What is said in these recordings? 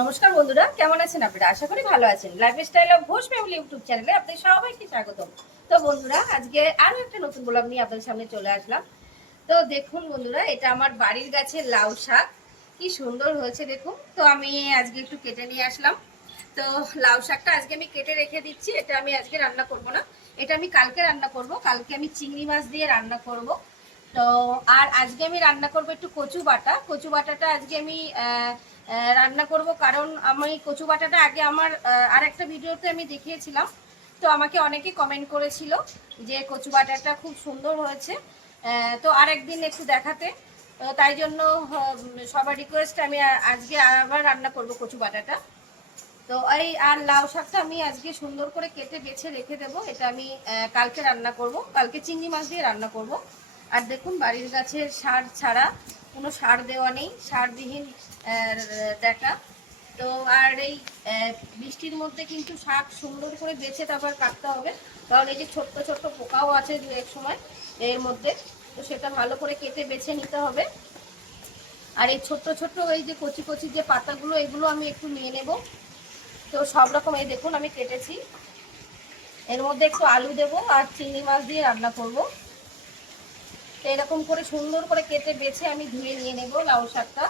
নমস্কার বন্ধুরা, কেমন আছেন আপনারা? আশা করি ভালো আছেন। Life style of Ghosh family YouTube চ্যানেলে আপনাদের সবাইকে স্বাগতম। তো বন্ধুরা, আজকে আরও একটা নতুন ব্লগ নিয়ে আপনাদের সামনে চলে আসলাম। তো দেখুন বন্ধুরা, এটা আমার বাড়ির গাছের লাউ শাক। কি সুন্দর হয়েছে দেখুন। তো আমি আজকে একটু কেটে নিয়ে আসলাম। তো লাউ শাকটা আজকে আমি কেটে রেখে দিচ্ছি। এটা আমি আজকে রান্না করব না। এটা আমি কালকে রান্না করব। কালকে আমি চিংড়ি মাছ দিয়ে রান্না করব। তো আর আজকে আমি রান্না করব একটু কচু বাটা। কচু বাটাটা আজকে আমি রান্না করব কারণ আমি কচু বাটাটা আগে আমার আর একটা ভিডিওতে আমি দেখিয়েছিলাম। তো আমাকে অনেকে কমেন্ট করেছিল যে কচু বাটাটা খুব সুন্দর হয়েছে। তো আরেকদিন একটু দেখাতে। তাই জন্য সবার রিকোয়েস্ট আমি আজকে আবার রান্না করব কচু বাটাটা। তো এই আর লাউ শাকটা আমি আজকে সুন্দর করে কেটে বেছে রেখে দেবো। এটা আমি কালকে রান্না করব। কালকে চিংড়ি মাছ দিয়ে রান্না করব। আর দেখুন, বাড়ির গাছের সার ছাড়া কোনো সার দেওয়া নেই, সারবিহীন দেখা। তো আর এই বৃষ্টির মধ্যে কিন্তু শাক সুন্দর করে বেছে তারপর কাটতে হবে। কারণ এই যে ছোট্ট ছোট্ট পোকাও আছে দু এক সময় এর মধ্যে। তো সেটা ভালো করে কেটে বেছে নিতে হবে। আর এই ছোট্ট ছোট্ট এই যে কচি কচি যে পাতাগুলো, এগুলো আমি একটু নিয়ে নেব। তো সব রকম এই দেখুন আমি কেটেছি। এর মধ্যে একটু আলু দেব আর চিংড়ি মাছ দিয়ে রান্না করব। তো এরকম করে সুন্দর করে কেটে বেছে আমি ধুয়ে নিয়ে নেব লাউ শাকটা।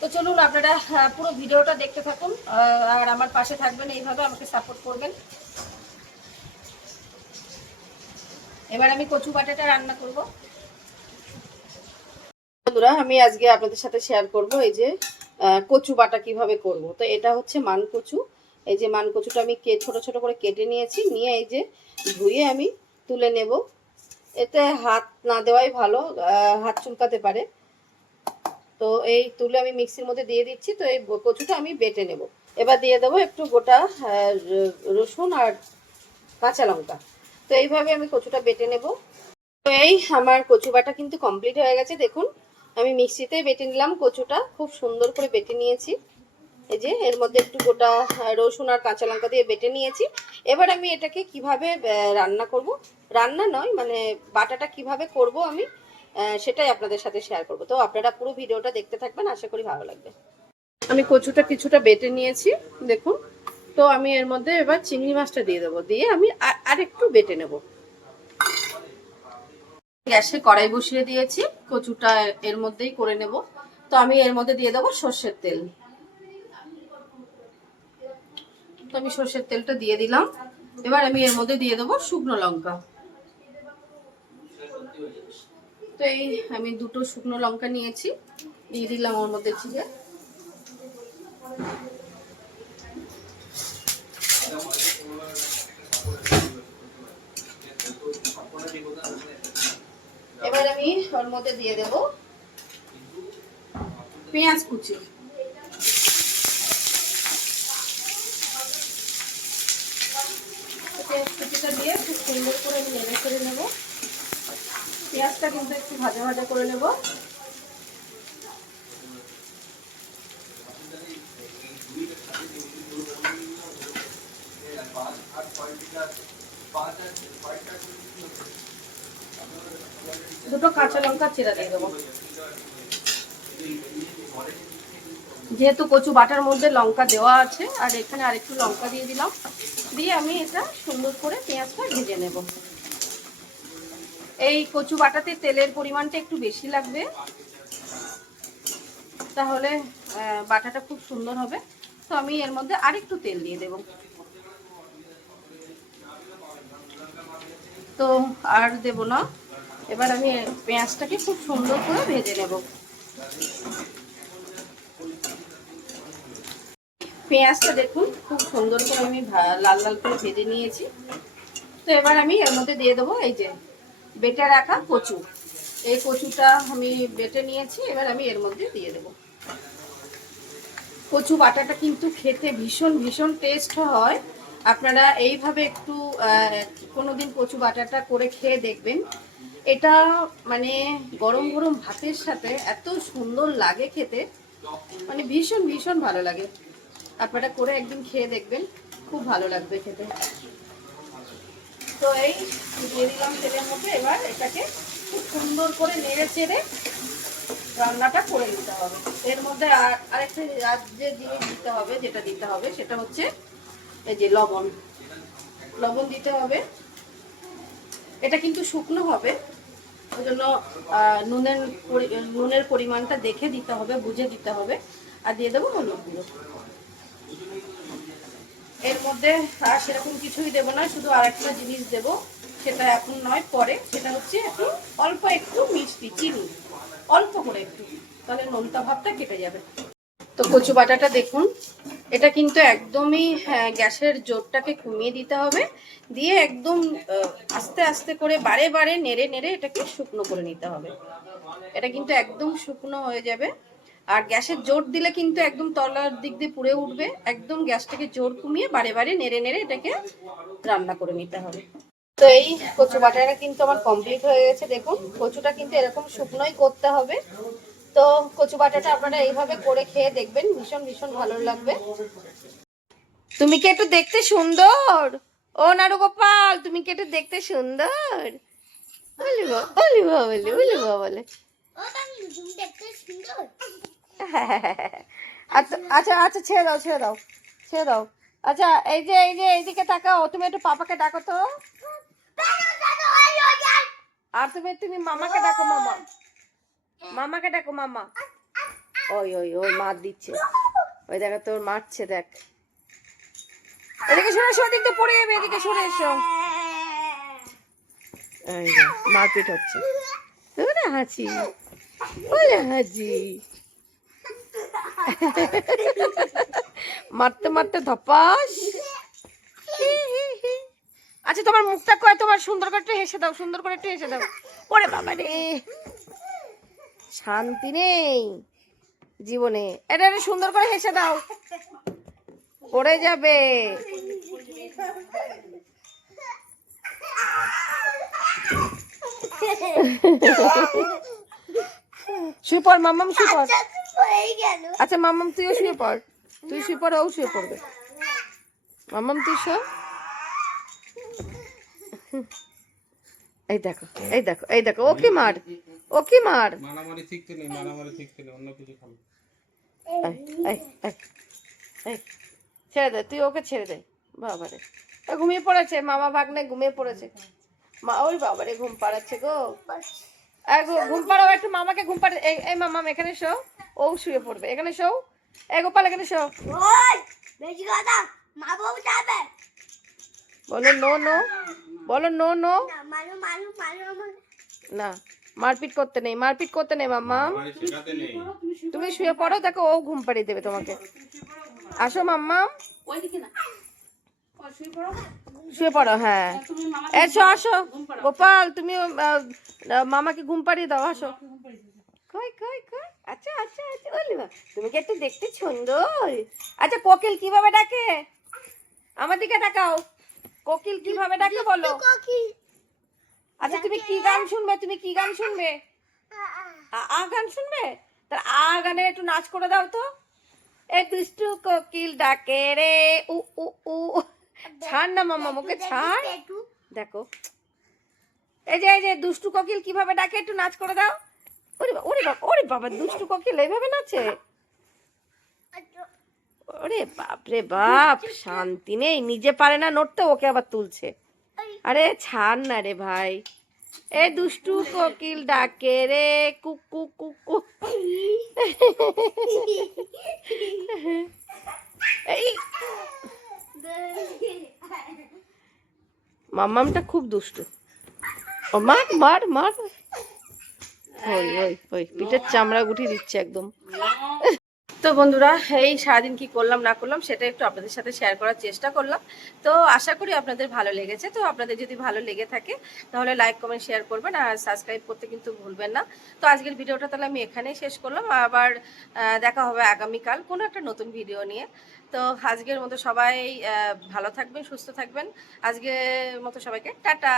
তো চলুন আপনারা পুরো ভিডিওটা দেখতে থাকুন আর আমার পাশে থাকবেন, এইভাবে আমাকে সাপোর্ট করবেন। এবার আমি কচু বাটাটা রান্না করব। আমি আজকে আপনাদের সাথে শেয়ার করব এই যে কচু বাটা কীভাবে করব। তো এটা হচ্ছে মান কচু। এই যে মান কচুটা আমি কে ছোট ছোট করে কেটে নিয়েছি, নিয়ে এই যে ধুয়ে আমি তুলে নেব। এতে হাত না দেওয়াই ভালো হাত চুলকাতে পারে। তো এই তুলে আমি মিক্সির মধ্যে দিয়ে দিচ্ছি, তো এই কচুটা আমি বেটে নেব। এবার দিয়ে দেবো একটু গোটা রসুন আর কাঁচা লঙ্কা। তো এইভাবে আমি কচুটা বেটে নেব। তো এই আমার কচু বাটা কিন্তু কমপ্লিট হয়ে গেছে। দেখুন, আমি মিক্সিতে বেটে নিলাম কচুটা। খুব সুন্দর করে বেটে নিয়েছি। এই যে, এর মধ্যে একটু গোটা রসুন আর কাঁচা লঙ্কা দিয়ে বেটে নিয়েছি। এবার আমি এটাকে কীভাবে রান্না করব? রান্না নয় মানে বাটাটা কীভাবে করব আমি সেটাই আপনাদের সাথে শেয়ার করব। তো আপনারা পুরো ভিডিওটা দেখতে থাকবেন, আশা করি ভালো লাগবে। আমি কচুটা কিছুটা বেটে নিয়েছি, দেখুন। তো আমি এর মধ্যে এবার চিংড়ি মাছটা দিয়ে দেবো, দিয়ে আমি আর- একটু বেটে নেব। গ্যাসে কড়াই বসিয়ে দিয়েছি, কচুটা এর মধ্যেই করে নেব। তো আমি এর মধ্যে দিয়ে দেবো সর্ষের তেল। তো আমি সর্ষের তেলটা দিয়ে দিলাম। এবার আমি এর মধ্যে দিয়ে দেবো শুকনো লঙ্কা। তো এই আমি দুটো শুকনো লঙ্কা নিয়েছি, দিয়ে দিলাম ওর মধ্যে ছিঁড়ে এবার আমি ওর মধ্যে দিয়ে দেব পেঁয়াজ কুচি। পেঁয়াজ কুচিটা দিয়ে খুব সুন্দর করে আমি নেড়ে করে নেব। পেঁয়াজটা কিন্তু একটু ভাজা ভাজা করে নেব। দুটো কাঁচা লঙ্কা চেরা দিয়ে দেবো। যেহেতু কচু বাটার মধ্যে লঙ্কা দেওয়া আছে, আর এখানে আরেকটু লঙ্কা দিয়ে দিলাম। দিয়ে আমি এটা সুন্দর করে পেঁয়াজটা ভেজে নেব। এই কচু বাটাতে তেলের পরিমাণটা একটু বেশি লাগবে। তাহলে বাটাটা খুব সুন্দর হবে। তো আমি এর মধ্যে আরেকটু তেল দিয়ে দেব। তো আর দেব না। এবার আমি পেঁয়াজটাকে খুব সুন্দর করে ভেজে নেব। পেঁয়াজটা দেখুন খুব সুন্দর করে আমি লাল লাল করে ভেজে নিয়েছি। তো এবার আমি এর মধ্যে দিয়ে দেবো এই যে বেটে রাখা কচু। এই কচুটা আমি বেটে নিয়েছি এবার আমি এর মধ্যে দিয়ে দেবো। কচু বাটাটা কিন্তু খেতে ভীষণ ভীষণ টেস্ট হয়। আপনারা এইভাবে একটু আহ, কোনোদিন কচু বাটাটা করে খেয়ে দেখবেন। এটা মানে গরম গরম ভাতের সাথে এত সুন্দর লাগে খেতে। মানে ভীষণ ভীষণ ভালো লাগে। আপনারা করে একদিন খেয়ে দেখবেন, খুব ভালো লাগবে খেতে। তো এই দিয়ে দিলাম তেলের মধ্যে, এবার এটাকে খুব সুন্দর করে নেড়ে চেড়ে রান্নাটা করে দিতে হবে। এর মধ্যে আর আরেকটা আর যে জিনিস দিতে হবে, যেটা দিতে হবে, সেটা হচ্ছে এই যে লবণ। লবণ দিতে হবে। এটা কিন্তু শুকনো হবে ওই জন্য নুনের নুনের পরিমাণটা দেখে দিতে হবে, বুঝে দিতে হবে। আর দিয়ে দেবো হলুদ গুঁড়ো। এর মধ্যে আর সেরকম কিছুই দেবো না শুধু আরেকটা জিনিস দেবো সেটা এখন নয় পরে। সেটা হচ্ছে একটু অল্প একটু মিষ্টি চিনি। অল্প করে একটু তাহলে নোনতা ভাবটা কেটে যাবে। তো কচু বাটাটা দেখুন এটা কিন্তু একদমই হ্যাঁ, গ্যাসের জোরটাকে কমিয়ে দিতে হবে। দিয়ে একদম আস্তে আস্তে করে বারে বারে নেড়ে নেড়ে এটাকে শুকনো করে নিতে হবে। এটা কিন্তু একদম শুকনো হয়ে যাবে। আর গ্যাসের জোর দিলে কিন্তু একদম তলার দিক দিয়ে পুড়ে উঠবে। একদম গ্যাসটাকে জোর কমিয়ে বারে বারে নেড়ে নেড়ে এটাকে রান্না করে নিতে হবে। তো এই কচু বাটাটা কিন্তু আমার কমপ্লিট হয়ে গেছে। দেখুন, কচুটা কিন্তু এরকম শুকনোই করতে হবে। তো কচু বাটাটা আপনারা এইভাবে করে খেয়ে দেখবেন, ভীষণ ভীষণ ভালো লাগবে। তুমি কি একটু দেখতে সুন্দর? ও নারু গোপাল তুমি কি একটু দেখতে সুন্দর? বলি বলি বলে বলি বা বলে আচ্ছা আচ্ছা আচ্ছা ছেড়ে দাও ছেড়ে দাও ছেড়ে দাও। আচ্ছা এই যে এই যে এইদিকে তাকাও, তুমি একটু পাপাকে ডাকো তো। আর তুমি তুমি মামাকে ডাকো, মামা। মামাকে ডাকো, মামা। ওই ওই ওই মার দিচ্ছে। ওই দেখো, তোর মারছে, দেখ। এদিকে সরে এসো দিয়ে পড়ে যাবে এদিকে সরে এসো। মারপিট হচ্ছে। ওরে হাসি মারতে মারতে ধপাস। আচ্ছা তোমার মুখটা কয়? তোমার সুন্দর করে একটু হেসে দাও, সুন্দর করে একটু হেসে দাও। ওরে বাবা রে। শান্তি নেই জীবনে। এটা একটু সুন্দর করে হেসে দাও। পড়ে যাবে। শুয়ে পড় মাম্মাম শুয়ে পড়। আচ্ছা মাম্মাম তুইও শুয়ে পড়। তুই শুয়ে পড় ও শুয়ে পড়বে। মাম্মাম তুই শো। এই দেখো এই দেখো এই দেখো ওকে মার ওকে মার। মারামারি শিখতে নেই মারামারি শিখতে নেই অন্য কিছু খাব। এই, এই, এই, এই, ছেড়ে দে তুই ওকে ছেড়ে দে বাবারে। ও ঘুমিয়ে পড়েছে মামা ভাগ্নে ঘুমিয়ে পড়েছে। মা ওই বাবারে ঘুম পাড়াচ্ছে গো, ঘুম পাড়াও একটু মামাকে ঘুম পাড়ে এই মামাম এখানে শো ও শুয়ে পড়বে। এখানে শো এই গোপাল এখানে শো বলো নো নো। বলো নো নো। না মারপিট করতে নেই মারপিট করতে নেই নেই। তুমি শুয়ে পড়ো দেখো ও ঘুম পাড়িয়ে দেবে তোমাকে। আসো মাম্মাম শুয়ে পড়ো। হ্যাঁ। এসো আসো। গোপাল তুমি মামাকে ঘুম পাড়িয়ে দাও আসো। কই কই কই? আচ্ছা আচ্ছা আচ্ছা ওলি বাবা, তুমি কি একটু দেখতে সুন্দর? আচ্ছা কোকিল কীভাবে ডাকে? আমার দিকে তাকাও। কোকিল কীভাবে ডাকে বলো। আচ্ছা তুমি কি গান শুনবে? তুমি কি গান শুনবে? আ- আ। গান শুনবে? তার আ গানের একটু নাচ করে দাও তো। এ দুষ্টু কোকিল ডাকে রে উ উ উ। ছাড় না মামা মুখে ছাড়। দেখো এই যে এই যে দুষ্টু কোকিল কীভাবে ডাকে একটু নাচ করে দাও। ওরে ওরে বাবা ওরে বাবা দুষ্টু কোকিল এইভাবে নাচে? ওরে বাপ রে বাপ শান্তি নেই নিজে পারে না নড়তে ওকে আবার তুলছে। আরে ছাড় না রে ভাই। এ দুষ্টু কোকিল ডাকে রে কুকু কুকু এই। মাম্মামটা খুব দুষ্টু। ও মার মার মার। ওই ওই ওই, পিঠের চামড়া গুটি দিচ্ছে একদম। তো বন্ধুরা, এই সারাদিন কি করলাম, না করলাম, সেটা একটু আপনাদের সাথে শেয়ার করার চেষ্টা করলাম। তো আশা করি আপনাদের ভালো লেগেছে। তো আপনাদের যদি ভালো লেগে থাকে, তাহলে লাইক কমেন্ট শেয়ার করবেন আর সাবস্ক্রাইব করতে কিন্তু ভুলবেন না। তো আজকের ভিডিওটা তাহলে আমি এখানেই শেষ করলাম। আবার দেখা হবে আগামীকাল কোনো একটা নতুন ভিডিও নিয়ে। তো আজকের মতো সবাই ভালো থাকবেন সুস্থ থাকবেন। আজকের মতো সবাইকে টাটা।